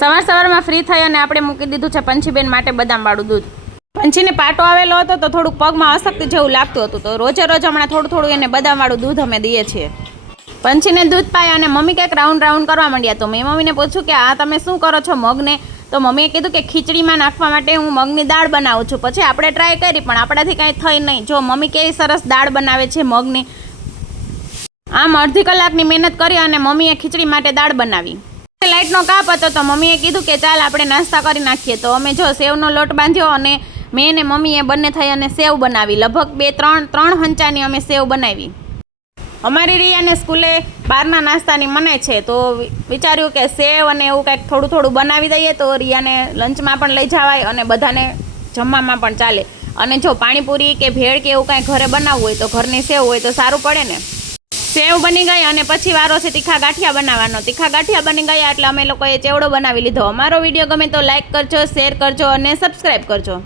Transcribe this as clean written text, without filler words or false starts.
સવારમાં ફ્રી થઈ અને આપણે મૂકી દીધું છે પંચીબેન માટે બદામવાળું દૂધ. પંચીને પાટો આવેલો હતો તો થોડુંક પગમાં અશક્તિ જેવું લાગતું હતું, તો રોજે રોજ હમણાં થોડું એને બદામવાળું દૂધ અમે દઈએ છીએ. પંચીને દૂધ પાય અને મમ્મી કંઈક રાઉન્ડ કરવા માંડ્યા. તો મેં મમ્મીને પૂછ્યું કે આ તમે શું કરો છો મગને? તો મમ્મીએ કીધું કે ખીચડીમાં નાખવા માટે હું મગની દાળ બનાવું છું. પછી આપણે ટ્રાય કરી પણ આપણાથી કાંઈ થઈ નહીં. જો મમ્મી કેવી સરસ દાળ બનાવે છે મગની. આમ અડધી કલાકની મહેનત કરી અને મમ્મીએ ખીચડી માટે દાળ બનાવી. લાઇટનો કાપ હતો તો મમ્મીએ કીધું કે ચાલ આપણે નાસ્તા કરી નાખીએ. તો અમે જો સેવનો લોટ બાંધ્યો અને મેં ને મમ્મીએ બંને થઈ અને સેવ બનાવી. લગભગ ત્રણ હંચાની અમે સેવ બનાવી. અમારી રિયાને સ્કૂલે બહારના નાસ્તાની મનાય છે, તો વિચાર્યું કે સેવ અને એવું કંઈક થોડું બનાવી દઈએ તો રિયાને લંચમાં પણ લઈ જવાય અને બધાને જમવામાં પણ ચાલે. અને જો પાણીપુરી કે ભેળ કે એવું કાંઈ ઘરે બનાવવું હોય તો ઘરની સેવ હોય તો સારું પડે ને. સેવ બની ગઈ અને પછી વારો છે તીખા ગાંઠિયા બનાવવાનો. તીખા ગાંઠિયા બની ગયા એટલે અમે લોકોએ ચેવડો બનાવી લીધો. અમારો વિડીયો ગમે તો લાઇક કરજો, શેર કરજો અને સબસ્ક્રાઈબ કરજો.